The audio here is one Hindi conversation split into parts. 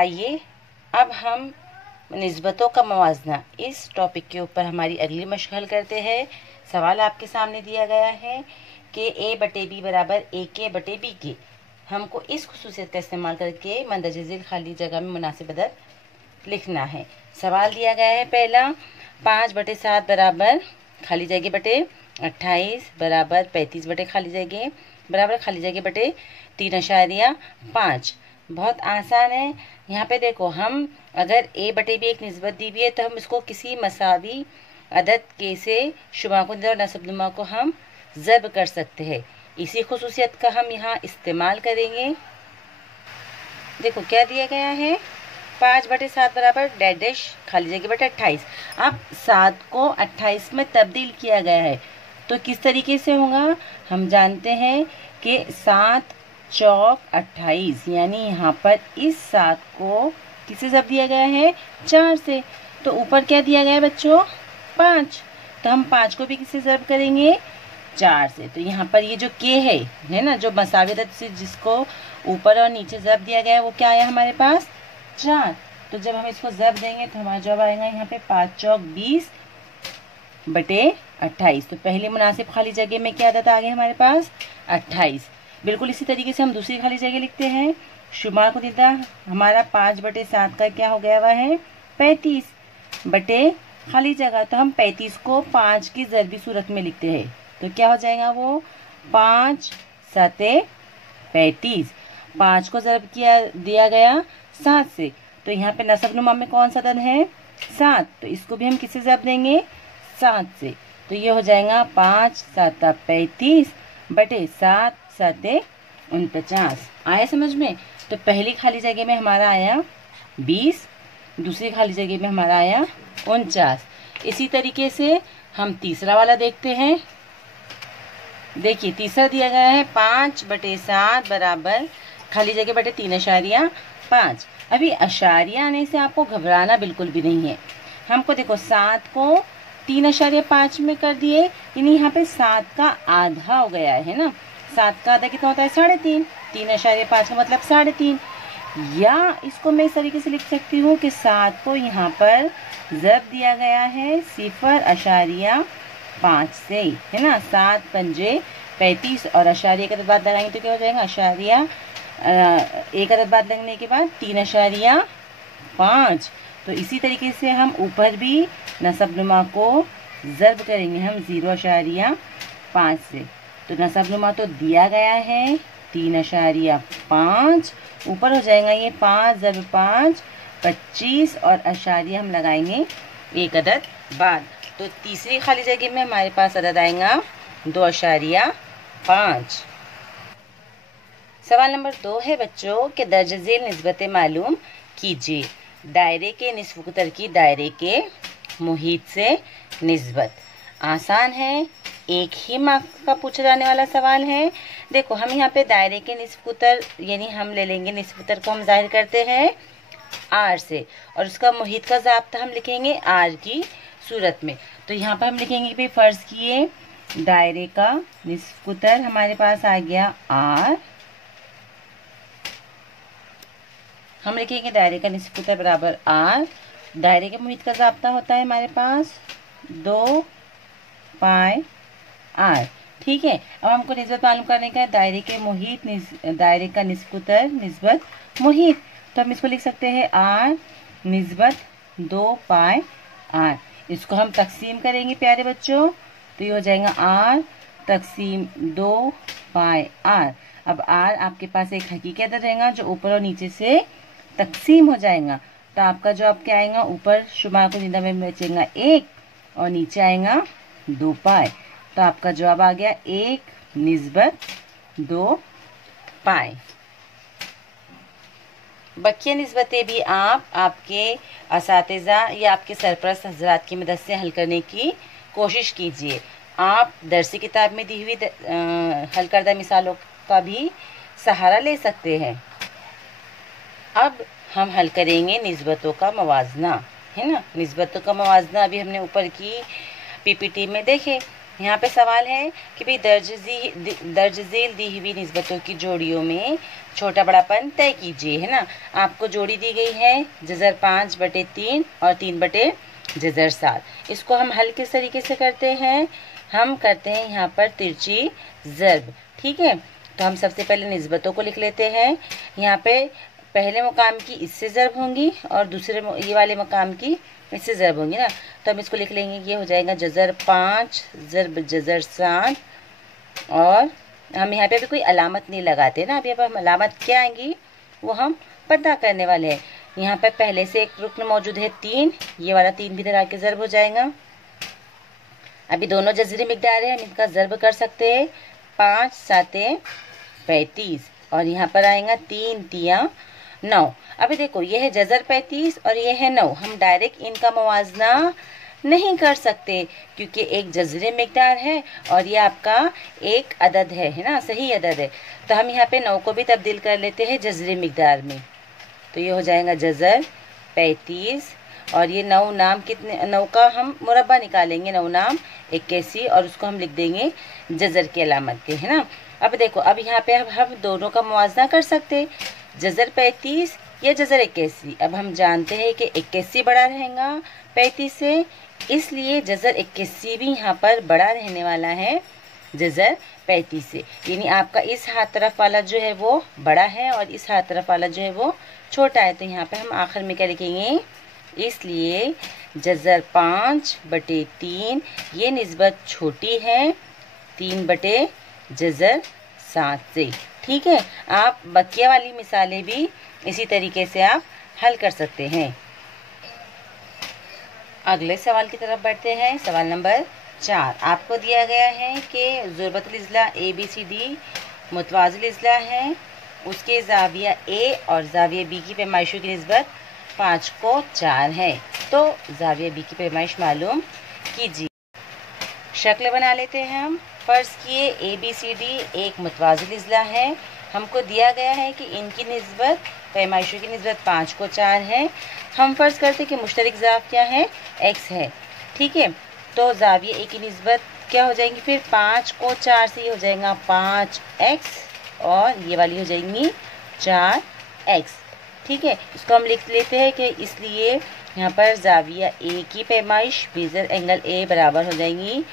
आइए अब हम निस्बतों का मवाजना इस टॉपिक के ऊपर हमारी अगली मशक हल करते हैं। सवाल आपके सामने दिया गया है कि a बटे बी बराबर ए के बटे बी के। हमको इस खुसूसियत का इस्तेमाल करके मंदरजे झील खाली जगह में मुनासिब अदद लिखना है। सवाल दिया गया है पहला, 5 बटे 7 बराबर खाली जगह बटे 28 बराबर 35 बटे खाली जगह बराबर खाली जगह बटे 3.5। बहुत आसान है। यहाँ पे देखो, हम अगर a बटे बी एक निस्बत दी हुई है तो हम इसको किसी मसावी अदद के से शुमाकुंद और नसबनुमा को हम ज़र्ब कर सकते हैं। इसी खुसूसियत का हम यहाँ इस्तेमाल करेंगे। देखो क्या दिया गया है, 5 बटे 7 बराबर डैश खाली जगह बटे 28। अब 7 को 28 में तब्दील किया गया है तो किस तरीके से होगा। हम जानते हैं कि 7 चौक 28, यानी यहाँ पर इस 7 को किससे ज़र्ब दिया गया है, 4 से। तो ऊपर क्या दिया गया है बच्चों, 5। तो हम 5 को भी किससे ज़र्ब करेंगे, 4 से। तो यहाँ पर ये जो के है ना, जो मसावी अदद से जिसको ऊपर और नीचे ज़र्ब दिया गया है, वो क्या आया हमारे पास, 4। तो जब हम इसको ज़र्ब देंगे तो हमारा जवाब आएगा यहाँ पे 5 चौक 20 बटे 28। तो पहले मुनासिब खाली जगह में क्या अदद आ गया हमारे पास, 28। बिल्कुल इसी तरीके से हम दूसरी खाली जगह लिखते हैं। शुमार को देता हमारा 5 बटे 7 का क्या हो गया हुआ है, 35 बटे खाली जगह। तो हम 35 को 5 की ज़रबी सूरत में लिखते हैं तो क्या हो जाएगा वो, 5 सते 35। 5 को ज़रब किया दिया गया 7 से, तो यहाँ पे नसबनुमा में कौन सा अदद है, 7। तो इसको भी हम किससे ज़रब देंगे, 7 से। तो ये हो जाएगा 5 सता 35 बटे 7 सते 49। आया समझ में। तो पहली खाली जगह में हमारा आया 20, दूसरी खाली जगह में हमारा आया 49। इसी तरीके से हम तीसरा वाला देखते हैं। देखिए तीसरा दिया गया है 5 बटे 7 बराबर खाली जगह बटे 3.5। अभी अशारिया आने से आपको घबराना बिल्कुल भी नहीं है। हमको देखो 7 को 3.5 में कर दिए, यानी यहाँ पे 7 का आधा हो गया है ना। 7 का आधा कितना होता है, 3.5। 3.5 का मतलब 3.5। या इसको मैं इस तरीके से लिख सकती हूँ कि 7 को यहाँ पर ज़रब दिया गया है 0.5 से, है ना। 7 पंजे 35 और अशारिया के बाद लगाएंगे तो क्या हो जाएगा, अशारिया एक अदद बाद लगने के बाद 3.5। तो इसी तरीके से हम ऊपर भी नसबनुमा को ज़रब करेंगे हम 0.5 से। तो नसबनुमा तो दिया गया है 3.5, ऊपर हो जाएगा ये 5 ज़रब 5 25 और अशारिया हम लगाएंगे एक अदद बाद। तो तीसरी खाली जगह में हमारे पास अदद आएगा 2.5। सवाल नंबर 2 है बच्चों कि दर्ज झेल निस्बतें मालूम कीजिए। दायरे के निस्फ कुतर की दायरे के मुहीत से निस्बत। आसान है, एक ही मार्क्स का पूछा जाने वाला सवाल है। देखो हम यहाँ पे दायरे के निस्फ कुतर यानी हम ले लेंगे, निस्फ कुतर को हम जाहिर करते हैं आर से और उसका मुहीत का ज़ाब्ता हम लिखेंगे आर की सूरत में। तो यहाँ पर हम लिखेंगे भाई फ़र्ज़ किए दायरे का निस्फ कुतर हमारे पास आ गया आर। हम लिखेंगे दायरे का निस्फ कुतर बराबर आर। दायरे के मुहीत का ज़ाब्ता होता है हमारे पास 2 पाई आर। ठीक है, अब हमको निस्बत मालूम करने का है दायरे के मुहीत दायरे का निस्फ कुतर निस्बत मुहीत। तो हम इसको लिख सकते हैं आर निस्बत 2 पाई आर। इसको हम तकसीम करेंगे प्यारे बच्चों, तो ये हो जाएगा आर तकसीम 2 पाई आर। अब आर आपके पास एक हकीकी अदद रहेगा जो ऊपर और नीचे से तकसीम हो जाएगा। तो आपका जवाब क्या आएगा, ऊपर शुमार को जिंदा में बचेगा 1 और नीचे आएगा 2 पाई। तो आपका जवाब आ गया 1 निस्बत 2 पाई। बकिया निस्बतें भी आप आपके असातिज़ा या आपके सरपरस्त हजरात की मदद से हल करने की कोशिश कीजिए। आप दरसी किताब में दी हुई हल करदा मिसालों का भी सहारा ले सकते हैं। अब हम हल करेंगे निस्बतों का मवाजना, है ना। निस्बतों का मवाजना अभी हमने ऊपर की पीपीटी में देखे। यहाँ पे सवाल है कि भाई दर्ज झेल दी हुई निस्बतों की जोड़ियों में छोटा बड़ापन तय कीजिए, है ना। आपको जोड़ी दी गई है जज़र 5/3 और 3/7। इसको हम हल किस तरीके से करते हैं, हम करते हैं यहाँ पर तिरछी ज़र्ब, ठीक है। तो हम सबसे पहले निस्बतों को लिख लेते हैं। यहाँ पे पहले मुकाम की इससे ज़र्ब होंगी और दूसरे ये वाले मुकाम की इससे ज़र्ब होंगी ना। तो हम इसको लिख लेंगे, ये हो जाएगा जज़र 5 ज़र्ब जज़र 7। और हम यहाँ पे अभी कोई अलामत नहीं लगाते ना, अभी हम अलामत क्या आएंगी वो हम पता करने वाले हैं। यहाँ पे पहले से एक रुकन मौजूद है 3, ये वाला 3 भी इधर आके ज़र्ब हो जाएगा। अभी दोनों जज़री मिक़दार है, हम इनका ज़र्ब कर सकते हैं। 5 7 35 और यहाँ पर आएगा 3 3 9। अभी देखो ये है जज़र 35 और ये है 9, हम डायरेक्ट इनका मुवाजना नहीं कर सकते क्योंकि एक जज़री मिक़दार है और ये आपका एक अदद है ना, सही अदद है। तो हम यहाँ पे 9 को भी तब्दील कर लेते हैं जज़री मिक़दार में। तो ये हो जाएगा जज़र 35 और ये 9 नाम कितने, 9 का हम मुरब्बा निकालेंगे, 9 नाम 81 और उसको हम लिख देंगे जज़र की अलामत के, है ना। अब देखो अब यहाँ पे हम दोनों का मुवाजना कर सकते, जज़र 35 या जज़र 81। अब हम जानते हैं कि 81 बड़ा रहेगा 35 से, इसलिए जज़र 81 भी यहाँ पर बड़ा रहने वाला है जज़र 35 से। यानी आपका इस हाथ तरफ वाला जो है वो बड़ा है और इस हाथ तरफ वाला जो है वो छोटा है। तो यहाँ पे हम आखिर में क्या लिखेंगे, इसलिए जज़र 5/3 ये निस्बत छोटी है 3/जज़र 7 से, ठीक है। आप बकिया वाली मिसालें भी इसी तरीके से आप हल कर सकते हैं। अगले सवाल की तरफ बढ़ते हैं। सवाल नंबर 4 आपको दिया गया है कि ज़ुरबतुल इज़्ला ABCD मुतवाज़िल इज़्ला है, उसके ज़ाविया A और ज़ाविया B की पैमाइशों की निस्बत 5:4 है। तो ज़ाविया B की पैमाइश मालूम कीजिए। शक्ल बना लेते हैं हम। फ़र्ज़ किए ABCD एक मुतवाज़िल इज़्ला है, हमको दिया गया है कि इनकी निस्बत पैमाइशों की निस्बत 5:4 है। हम फ़र्ज़ करते कि मुश्तरक ज़ाव क्या है, x है, ठीक है। तो ज़ाविया A की निस्बत क्या हो जाएंगी, फिर 5:4 से ये हो जाएगा 5x और ये वाली हो जाएंगी 4x, ठीक है। इसको हम लिख लेते हैं कि इसलिए यहाँ पर ज़ाविया A की पैमाइश बेज़र एंगल A बराबर हो जाएंगी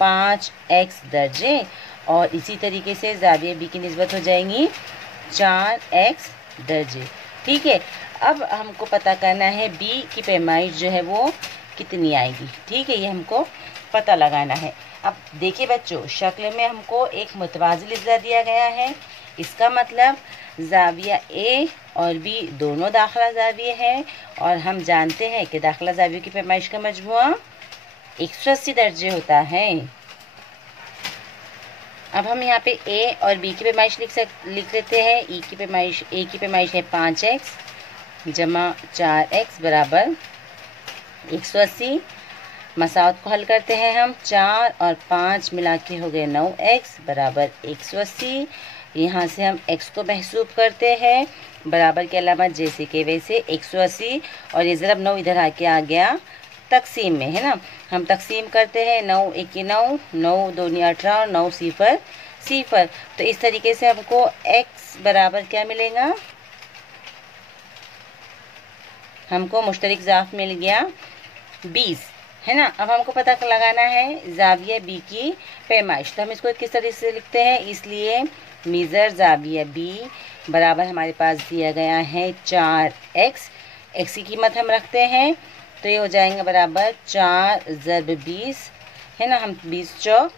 5x दर्जे और इसी तरीके से ज़ाविया B की निस्बत हो जाएंगी 4x दर्जे, ठीक है। अब हमको पता करना है B की पैमाइश जो है वो कितनी आएगी, ठीक है, ये हमको पता लगाना है। अब देखिए बच्चों, शक्ल में हमको एक मुतवाज़िल इज़्ला दिया गया है, इसका मतलब ज़ाविया A और B दोनों दाखिला ज़ाविये हैं और हम जानते हैं कि दाखिला ज़ावियों की पैमाइश का मजमुआ 180 दर्जे होता है। अब हम यहाँ पे A और B की पैमाइश लिख लेते हैं। A की पैमाइश है 5x जमा 4x बराबर 180। मसावत को हल करते हैं हम, 4 और 5 मिला के हो गए 9x बराबर 180। यहाँ से हम x को महसूब करते हैं, बराबर की अलामत जैसे कि वैसे 180 और ये ज़रब 9 इधर आके आ गया तकसीम में, है ना। हम तकसीम करते हैं, 9 1 9, 9 2 18 और 9 0 0। तो इस तरीके से हमको x बराबर क्या मिलेगा, हमको मुश्तरक ज़ाफ मिल गया 20, है ना। अब हमको पता लगाना है ज़ाविया B की पैमाइश। तो हम इसको किस तरह से लिखते हैं, इसलिए मीज़र ज़ाविया B बराबर हमारे पास दिया गया है 4x, x की कीमत हम रखते हैं तो ये हो जाएगा बराबर 4 ज़रब 20, है ना। हम 20 चौक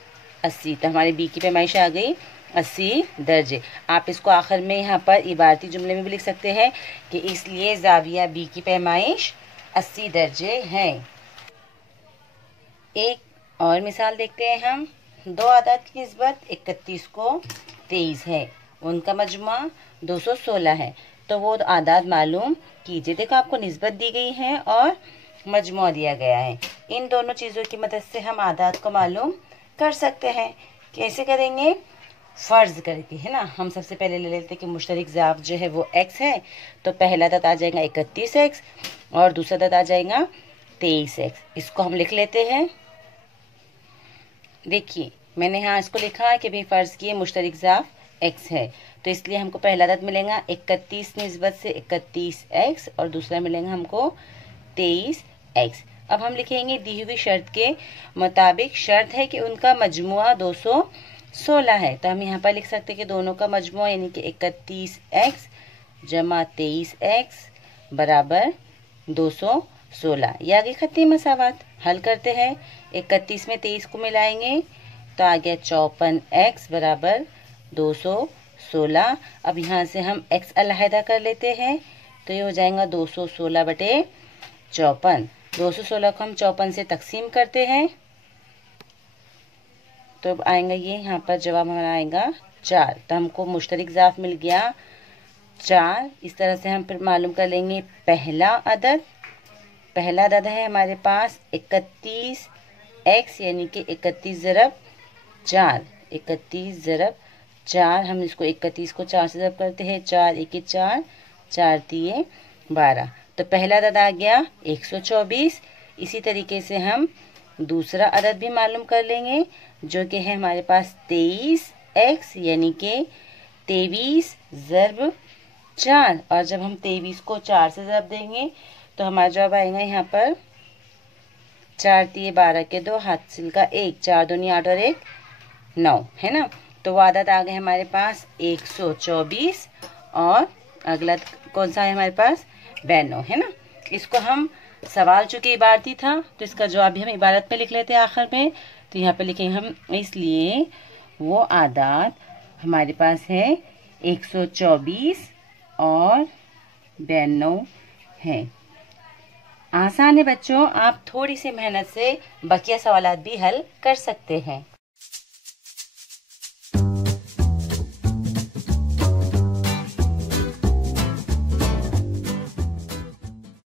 80, तो हमारे B की पैमाइश आ गई 80 दर्जे। आप इसको आखिर में यहाँ पर इबारती जुमले में भी लिख सकते हैं कि इसलिए ज़ाविया B की पैमाइश 80 दर्जे हैं। एक और मिसाल देखते हैं हम। दो आदाद की निस्बत 31 को 23 है, उनका मजमुआ 216 है, तो वो आदाद मालूम कीजिए। देखो आपको निस्बत दी गई है और मजमुआ दिया गया है, इन दोनों चीज़ों की मदद से हम आदाद को मालूम कर सकते हैं। कैसे करेंगे, फ़र्ज़ करके, है ना। हम सबसे पहले ले लेते हैं कि मुश्तरक ज़ाफ जो है वो x है, तो पहला अदद आ जाएगा 31x और दूसरा अदद आ जाएगा 23x। इसको हम लिख लेते हैं, देखिए मैंने यहाँ इसको लिखा है कि भाई फ़र्ज़ किए मुश्तरक ज़ाफ x है, तो इसलिए हमको पहला अदद मिलेगा 31 निस्बत से 31x और दूसरा मिलेगा हमको 23x। अब हम लिखेंगे दी हुई शर्त के मुताबिक शर्त है कि उनका मजमुआ 216 है, तो हम यहाँ पर लिख सकते हैं कि दोनों का मजमुआ यानी कि 31x जमा 23x बराबर 216। ये आगे खत्ती मसावत हल करते हैं। 31 में 23 को मिलाएंगे तो आ गया 54x बराबर 216। अब यहाँ से हम x अलहदा कर लेते हैं तो ये हो जाएगा 216 बटे 54। 216 को हम 54 से तकसीम करते हैं तो अब आएगा ये यहाँ पर जवाब हमारा आएगा 4। तो हमको मुश्तरक ज़ाफ मिल गया 4। इस तरह से हम फिर मालूम कर लेंगे पहला अदद है हमारे पास 31x यानी कि 31 ज़रब 4। 31 ज़रब 4, हम इसको 31 को 4 से ज़रब करते हैं, 4 1 4, 4 3 12, तो पहला अदद आ गया 124। इसी तरीके से हम दूसरा अदद भी मालूम कर लेंगे जो कि है हमारे पास 23x यानी कि 23 ज़रब 4, और जब हम 23 को 4 से ज़रब देंगे तो हमारा जवाब आएगा यहाँ पर 4 3 12 के 2 हासिल का 1, 4 दूनी 8 और 1 9 है ना। तो वो आदत आ गए हमारे पास 124 और अगला कौन सा है हमारे पास 92 है ना। इसको हम सवाल चूँकि इबारती था तो इसका जवाब भी हम इबारत में लिख लेते हैं आखिर में। तो यहाँ पे लिखेंगे हम, इसलिए वो आदत हमारे पास है 124 और 92 है। आसान है बच्चों, आप थोड़ी सी मेहनत से बकिया सवालात भी हल कर सकते हैं।